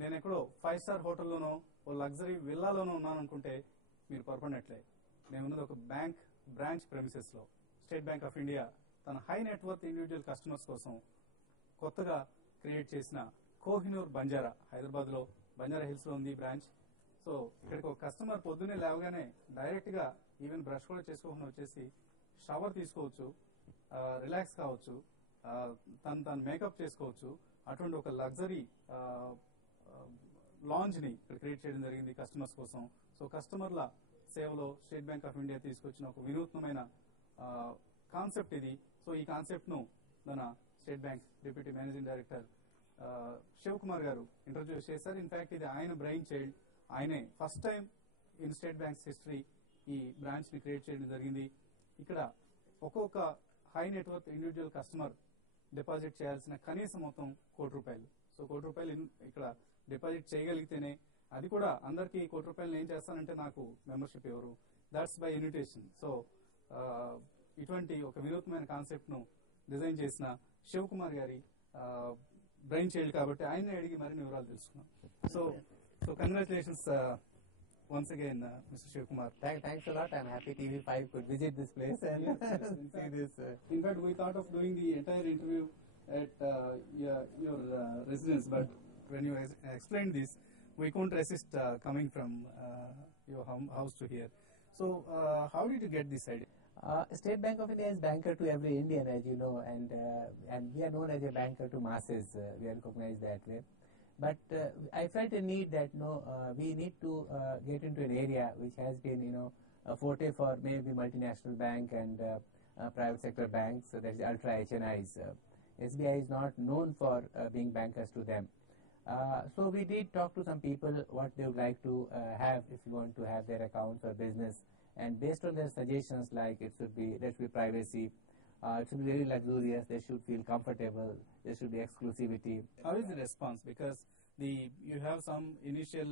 నేను ఎక్కడో 5-స్టార్ హోటల్లోనో ఓ లగ్జరీ విల్లాలోనో ఉన్నాను అనుకుంటే మీరు పొరపడినట్లే. నేనున్నది ఒక బ్యాంక్ బ్రాంచ్ ప్రెమిసెస్ లో. స్టేట్ బ్యాంక్ ఆఫ్ ఇండియా తన హై నెట్వర్త్ ఇండివిజువల్ కస్టమర్స్ కోసం కొత్తగా క్రియేట్ చేసిన కోహినూర్ బంజారా, హైదరాబాద్ లో బంజారా హిల్స్ లో ఉంది బ్రాంచ్. సో ఇక్కడికి ఒక కస్టమర్ పొద్దున్నే లేవగానే డైరెక్ట్ గా ఈవెన్ బ్రష్ కూడా చేసుకోకుండా వచ్చేసి షవర్ తీసుకోవచ్చు, రిలాక్స్ కావచ్చు, తను మేకప్ చేసుకోవచ్చు. అటువంటి ఒక లగ్జరీ లాంజ్ ని ఇక్కడ క్రియేట్ చేయడం జరిగింది కస్టమర్స్ కోసం. సో కస్టమర్ల సేవలో స్టేట్ బ్యాంక్ ఆఫ్ ఇండియా తీసుకొచ్చిన ఒక వినూత్నమైన కాన్సెప్ట్ ఇది. సో ఈ కాన్సెప్ట్ ను మన state bank deputy managing director Shiv Kumar గారు ఇంట్రడ్యూస్ చేశారు. ఇన్ఫాక్ట్ ఇది ఆయన బ్రెయిన్ చైల్డ్. ఆయనే first time in state banks history ఈ బ్రాంచ్ ని క్రియేట్ చేయడం జరిగింది. ఇక్కడ ఒక్కొక్క high net worth individual customer deposit చేయాల్సిన కనీస మొత్తం ₹1,00,00,000. సో ₹1,00,00,000 ఇక్కడ డిపాజిట్ చేయగలిగితేనే, అది కూడా అందరికీ ₹1,00,00,000 ఏం చేస్తానంటే నాకు మెంబర్షిప్ ఎవరు, దాట్స్ బై ఇన్విటేషన్. సో ఇటువంటి ఒక వినూత్నమైన కాన్సెప్ట్ ను డిజైన్ చేసిన శివ్ కుమార్ గారి బ్రెయిన్ చైల్డ్ కాబట్టి ఆయన్ని అడిగి మరిన్ని వివరాలు తెలుసుకున్నాం. So congratulations once again, Mr. Shiv Kumar. Thanks a lot. I'm happy TV5 could visit this place and see this. In fact, we thought of doing the entire interview at your residence, but when you explained this, we couldn't resist coming from your house to here. So, how did you get this idea? State Bank of India is banker to every Indian, as you know, and we are known as a banker to masses. We are recognized that way. But I felt a need that we need to get into an area which has been a forte for maybe multinational bank and private sector banks, so that is ultra HNIs. SBI is not known for being bankers to them. So we did talk to some people what they would like to have if you want to have their accounts or business, and based on their suggestions, like there should be privacy, it should be very luxurious, they should feel comfortable, there should be exclusivity. How is the response? Because you have some initial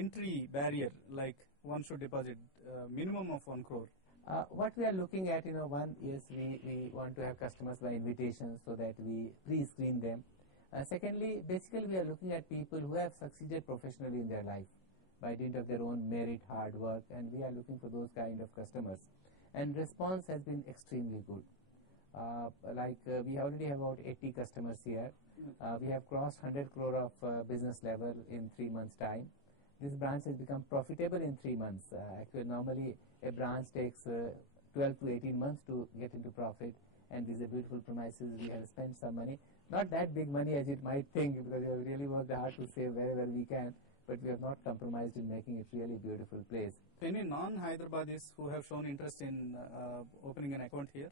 entry barrier, like one should deposit minimum of 1 crore. What we are looking at, one is we want to have customers by invitation so that we pre-screen them. Secondly, basically we are looking at people who have succeeded professionally in their life by dint of their own merit, hard work, and we are looking for those kind of customers. And response has been extremely good. We already have about 80 customers here. We have crossed 100 crore of business level in 3 months' time. This branch has become profitable in 3 months. Actually, normally a branch takes 12 to 18 months to get into profit, and these are beautiful premises. We have spent some money, not that big money as it might think, because we have really worked hard to save wherever we can, but we have not compromised in making it really beautiful place. Any non-Hyderabadis who have shown interest in opening an account here?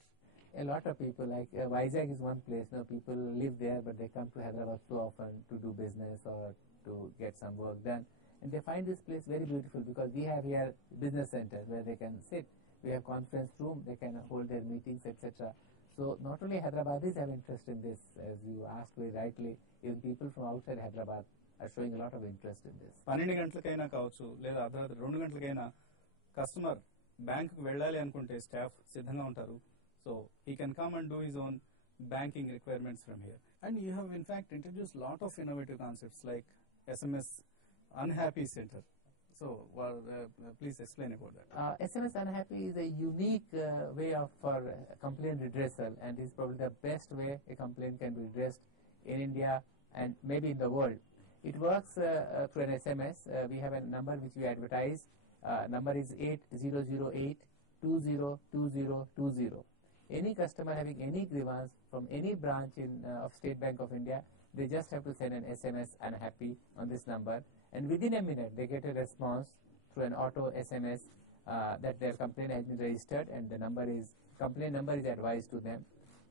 A lot of people, like Vizag is one place. People live there, but they come to Hyderabad so often to do business or to get some work done, and they find this place very beautiful because we have here business centers where they can sit. We have conference room, they can hold their meetings, etc. So not only Hyderabadis have interest in this, as you asked very rightly, even people from outside Hyderabad are showing a lot of interest in this. 12 గంటలకైనా కావచ్చు లేదా అర్ధరాత్రి 2 గంటలకైనా customer bank కు వెళ్ళాలి అనుకుంటే staff సిద్ధంగా ఉంటారు. So he can come and do his own banking requirements from here. And you have in fact introduced a lot of innovative concepts like SMS Unhappy Center. So please explain about that. SMS Unhappy is a unique way for complaint redressal, and is probably the best way a complaint can be redressed in India and maybe in the world. It works through an SMS. We have a number which we advertise. Number is 8008 202020. Any customer having any grievance from any branch of State Bank of India, they just have to send an SMS Unhappy on this number, and within a minute they get a response through an auto SMS that their complaint has been registered, and the complaint number is advised to them,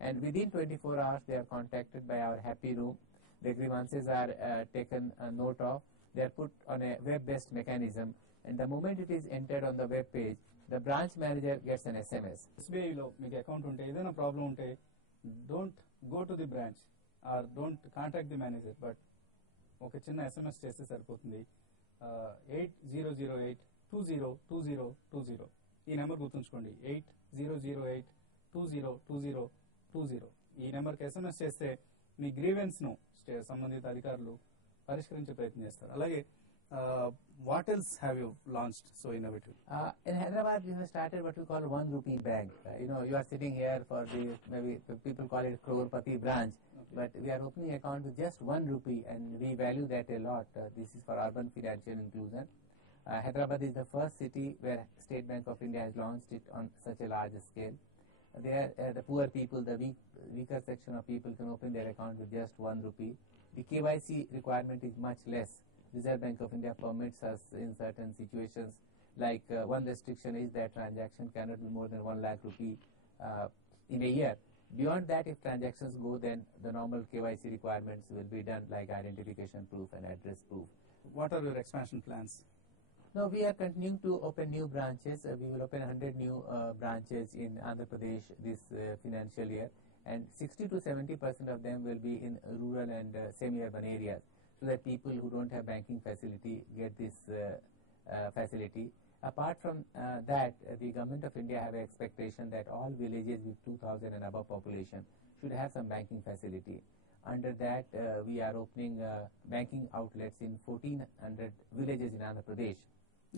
and within 24 hours they are contacted by our happy room. The grievances are taken note of, they are put on a web-based mechanism, and the moment it is entered on the web page, the branch manager gets an SMS. SBI లో మీకు account ఉంటే ఏదైనా problem ఉంటే don't go to the branch or don't contact the manager, but ఒక చిన్న SMS చేస్తే సరిపోతుంది. 8008202020 ఈ నెంబర్ గుర్తుంచుకోండి. 8008202020 ఈ నెంబర్కి SMS చేస్తే మీ గ్రీవెన్స్ ను సంబంధిత అధికారులు పరిష్కరించే ప్రయత్నం చేస్తారు. అలాగే what else have you launched so innovative? In Hyderabad, we have started what we call 1 rupee bank. You are sitting here for maybe people call it Crorepati branch, but we are opening account with just 1 rupee, and we value that a lot. This is for urban financial inclusion. Hyderabad is the first city where State Bank of India has launched it on such a large scale. There, the poor people, the weaker section of people can open their account with just 1 rupee. The KYC requirement is much less. Reserve Bank of India permits us in certain situations, like one restriction is that transaction cannot be more than 1 lakh rupee in a year. Beyond that, if transactions go, then the normal KYC requirements will be done, like identification proof and address proof. What are your expansion plans? No, we are continuing to open new branches. We will open 100 new branches in Andhra Pradesh this financial year, and 60 to 70% of them will be in rural and semi-urban areas, so that people who don't have banking facility get this facility. Apart from that, the Government of India have an expectation that all villages with 2,000 and above population should have some banking facility. Under that, we are opening banking outlets in 1,400 villages in Andhra Pradesh.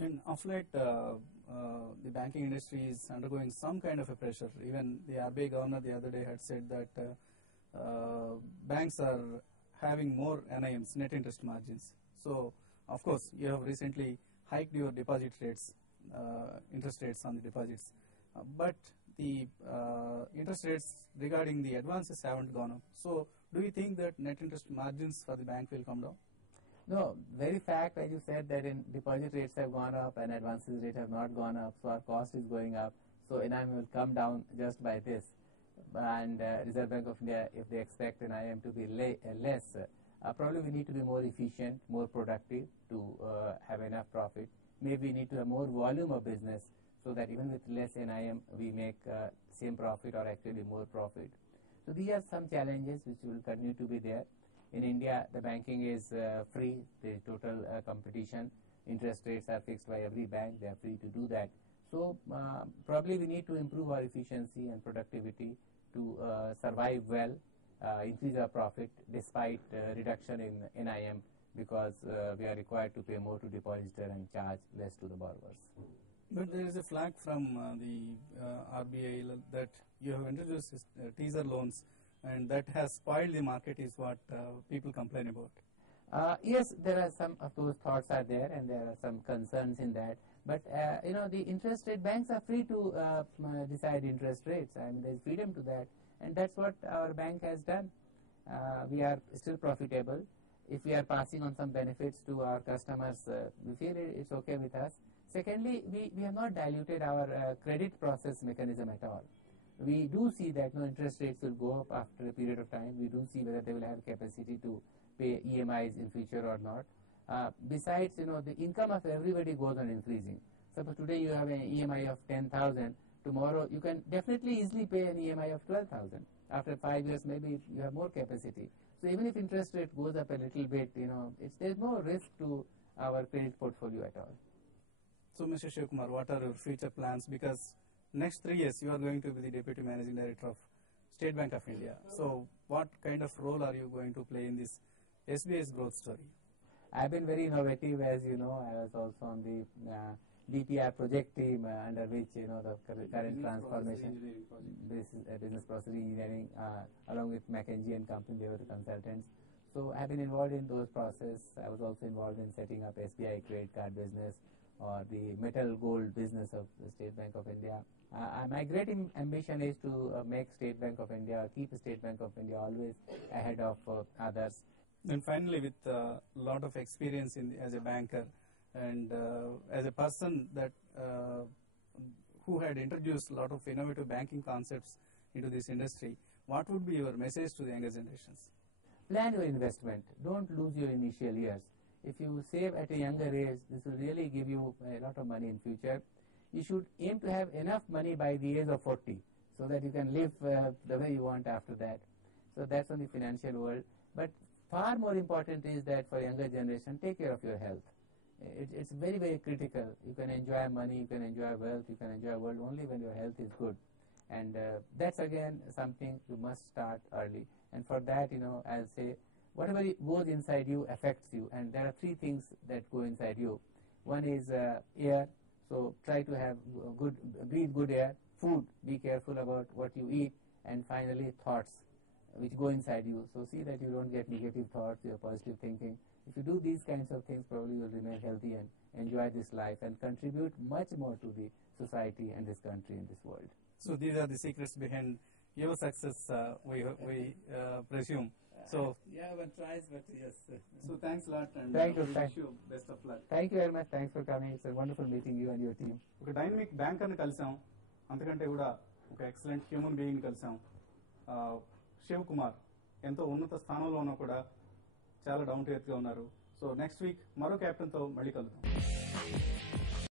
And of late, the banking industry is undergoing some kind of a pressure. Even the RBI governor the other day had said that banks are having more NIMs, net interest margins. So, of course, you have recently hiked your deposit rates, interest rates on the deposits, but the interest rates regarding the advances haven't gone up. So, do you think that net interest margins for the bank will come down? No, very fact, as you said, that in deposit rates have gone up and advances rate have not gone up, so our cost is going up. So NIM will come down just by this. And Reserve Bank of India, if they expect NIM to be less, probably we need to be more efficient, more productive to have enough profit. Maybe we need to have more volume of business, so that even with less NIM, we make same profit or actually more profit. So these are some challenges which will continue to be there. In India, the banking is free. There is total competition. Interest rates are fixed by every bank. They are free to do that. So probably we need to improve our efficiency and productivity to survive well, increase our profit despite reduction in NIM, because we are required to pay more to depositor and charge less to the borrowers. But there is a flag from the RBI that you have introduced teaser loans, and that has spoiled the market, is what people complain about. Yes, there are some of those thoughts are there, and there are some concerns in that. But the interest rate banks are free to decide interest rates. I mean, there is freedom to that, and that's what our bank has done. We are still profitable. If we are passing on some benefits to our customers, we feel it's okay with us. Secondly, we have not diluted our credit process mechanism at all. We do see that no interest rates will go up after a period of time. We do see whether they will have capacity to pay EMIs in future or not. Besides, the income of everybody goes on increasing. Suppose today you have an EMI of 10,000. Tomorrow you can definitely easily pay an EMI of 12,000. After 5 years, maybe you have more capacity. So even if interest rate goes up a little bit, there's no risk to our credit portfolio at all. So, Mr. Shivakumar, what are your future plans? Because next 3 years you are going to be the Deputy Managing Director of State Bank of India. So what kind of role are you going to play in this SBI's growth story? I've been very innovative, as you know. I was also on the DPR project team under which the current transformation, business process engineering, along with McKinsey and Company, they were the consultants. So I've been involved in those processes. I was also involved in setting up SBI credit card business, or the metal gold business of the State Bank of India. My great ambition is to make State Bank of India, keep State Bank of India always ahead of others. And finally, with a lot of experience as a banker and as a person that who had introduced a lot of innovative banking concepts into this industry, what would be your message to the younger generations? Plan your investment. Don't lose your initial years. If you save at a younger age, this will really give you a lot of money in future. You should aim to have enough money by the age of 40, so that you can live the way you want after that. So that's on the financial world. But far more important is that for younger generation, take care of your health. It's very, very critical. You can enjoy money, you can enjoy wealth, you can enjoy world only when your health is good. And that's again something you must start early. And for that, I'll say whatever goes inside you affects you, and there are three things that go inside you. One is air, so try to have breathe good air. Food, be careful about what you eat. And finally, thoughts, which go inside you. So see that you don't get negative thoughts, your positive thinking. If you do these kinds of things, probably you'll remain healthy and enjoy this life and contribute much more to the society and this country and this world. So these are the secrets behind your success, we presume. So yeah, one tries, but yes. So thanks a lot, and Thank you, we thank wish you best of luck. Thank you very much. Thanks for coming. It's a wonderful meeting you and your team. ఒక dynamic బ్యాంకర్ని కలిసాం, అంతకంటే కూడా ఒక excellent human బీయింగ్ని కలిసాం. శివ్ కుమార్ ఎంతో ఉన్నత స్థానంలో ఉన్నా కూడా చాలా డౌన్ టు ఎర్త్గా ఉన్నారు. సో నెక్స్ట్ వీక్ మరో క్యాప్టెన్తో మళ్ళీ కలుద్దాం.